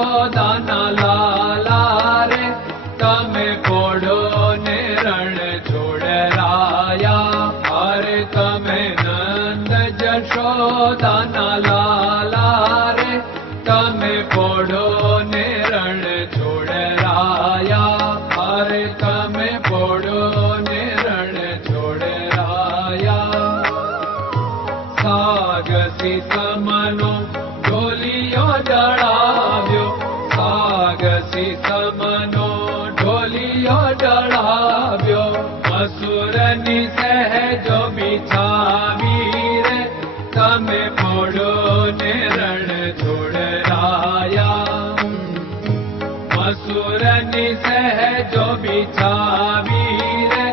જશોદાના લાલા રે તમે પોડો ને રણ છોડરાયા. અરે તમે નંદ જશોદાના લાલા રે તમે પોડો ને રણ છોડરાયા. અરે તમે પોડો ને રણ છોડરાયા. સાગસી સમનો ઢોલિયો ડળાવ્યો, સાગસી સમનો ઢોલિયો ડળાવ્યો. મસૂરની સહેજો બિછાવી રે તમે પોડો ને રણ છોડરાયા. મસૂરની સહેજો બિછાવી રે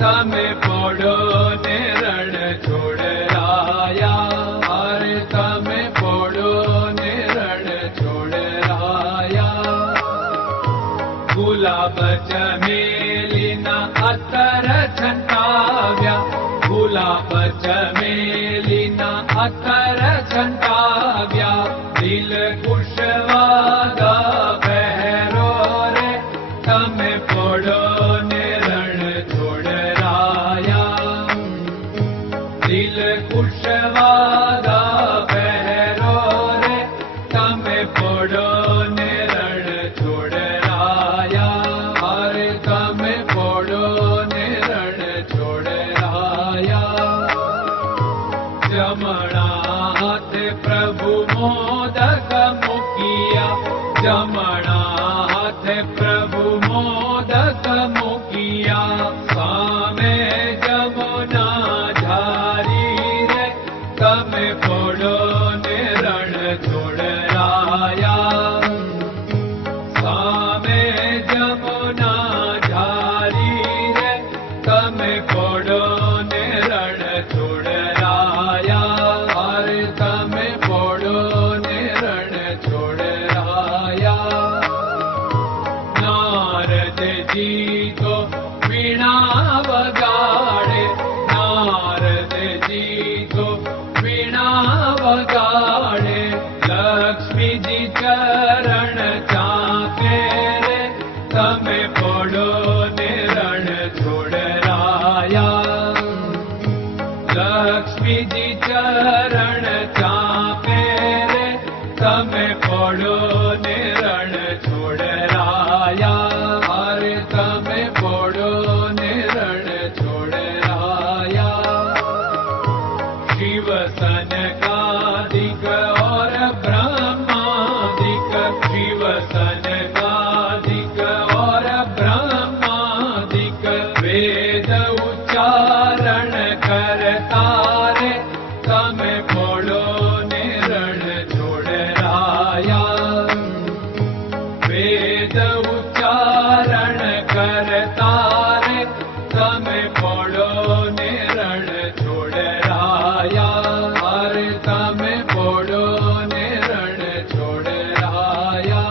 તમે પોડો ને રણ છોડરાયા. અરે તમે પોડો ને રણ છોડરાયા. ગુલાબ ચમેલીના અત્તર છંટાવ્યા, ગુલાબ ચમેલીના અત્તર છંટાવ્યા. દિલ કુશવાદા પહેરો રે તમે પોડો ને રણ છોડરાયા. દિલ કુશવાદા પહેરો રે તમે પોડો ને રણ છોડરાયા. અરે તમે પોડો ને રણ છોડરાયા. જમણા હાથે પ્રભુ મોદક મૂકિયા, જમણા હાથે પ્રભુ મોદક મૂકિયા. સામે જમુના ઝારી રે તમે પોડો ને રણ છોડરાયા. સામે જમુના ઝારી રે તમે પોડો ને રણ છોડરાયા. અરે તમે પોડો ને રણ છોડરાયા. નારદજી તો વીણા વગાડે, નારદજી તો વીણા વગાડે. લક્ષ્મીજી ચરણ ચાકે રે તમે પોડો ને રણ છોડરાયા. લક્ષ્મીજી ચરણ ચાપે રે તમે પોડો ને રણ છોડરાયા. અરે તમે પોડો ને રણ છોડરાયા. શિવ સનકાદિક और ब्रह्मादिक, शिव सनकादिक और ब्रह्मादिक. वेद उच्चारण करता रे તમે પોડો ને રણ છોડરાયા. વેદ ઉચ્ચારણ કરતા રે તમે પોડો ને રણ છોડરાયા. અરે તમે પોડો ને રણ છોડરાયા.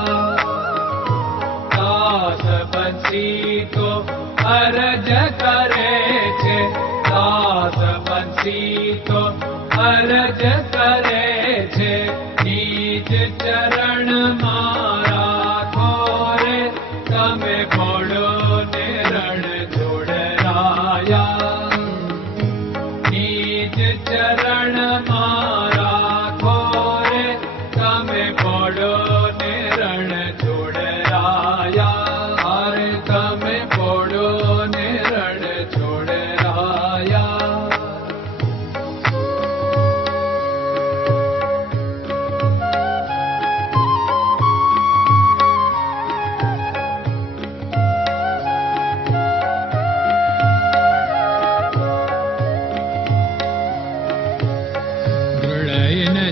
દાસ બંસી તો અરજ કરે છે, દાસ બંસી તો અરજ કરે છે. નીચ ચરણ મારા ખોરે તમે પોડો ને રણ છોડરાયા. નીચ ચરણ મારા ખોરે તમે પોડો ને રણ છોડરાયા. અરે તમે પોડો ને રણ છોડરાયા.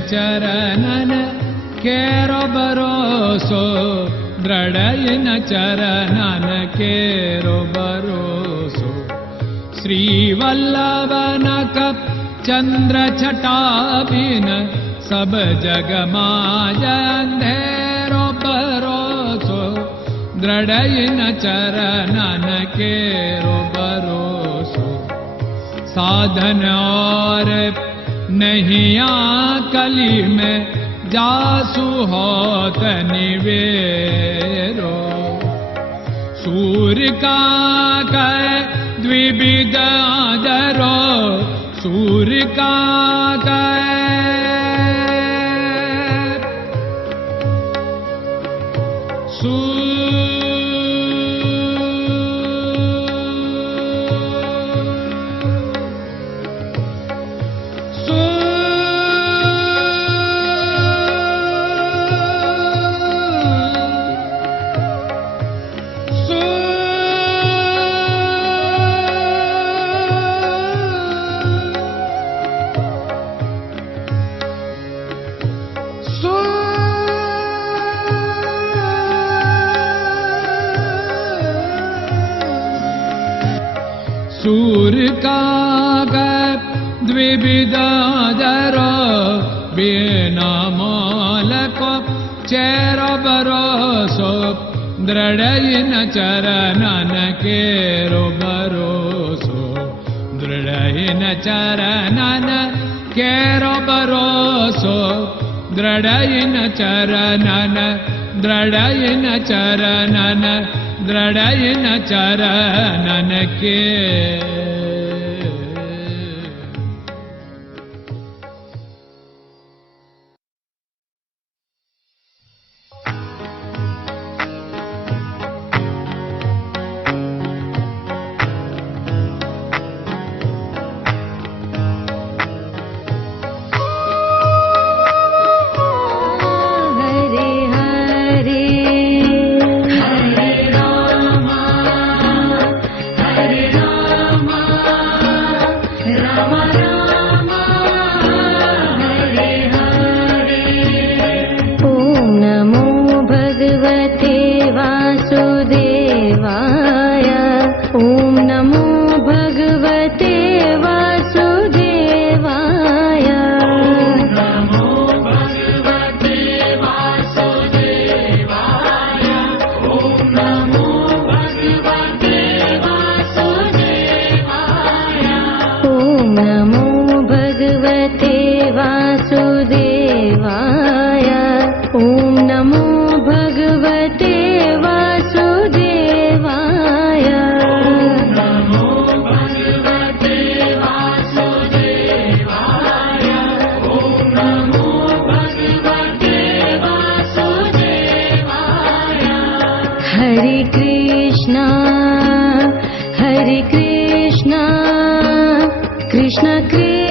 ચરણન કેરો ભરોસો, દ્રઢયન ચરણન કેરો ભરોસો. શ્રી વલ્લભન કપ ચંદ્ર છટાબિન સબ જગમાં અંધેરો ભરોસો. દ્રઢયન ચરણન કેરો ભરોસો. साधन और नहीं कली में जासु होत निवेरो। सूर्य का कै द्विविध आदरो, सूर्य का सूर्य का द्विविधादरो, बिना मोल को चेर भरोसो, दृढ़ चरणन केरो भरोसो, दृढ़ चरणन केरो भरोसो, दृढ़ चरणन, दृढ़ चरणन, दृढ़ चरणन के। Hare Krishna, Krishna Krishna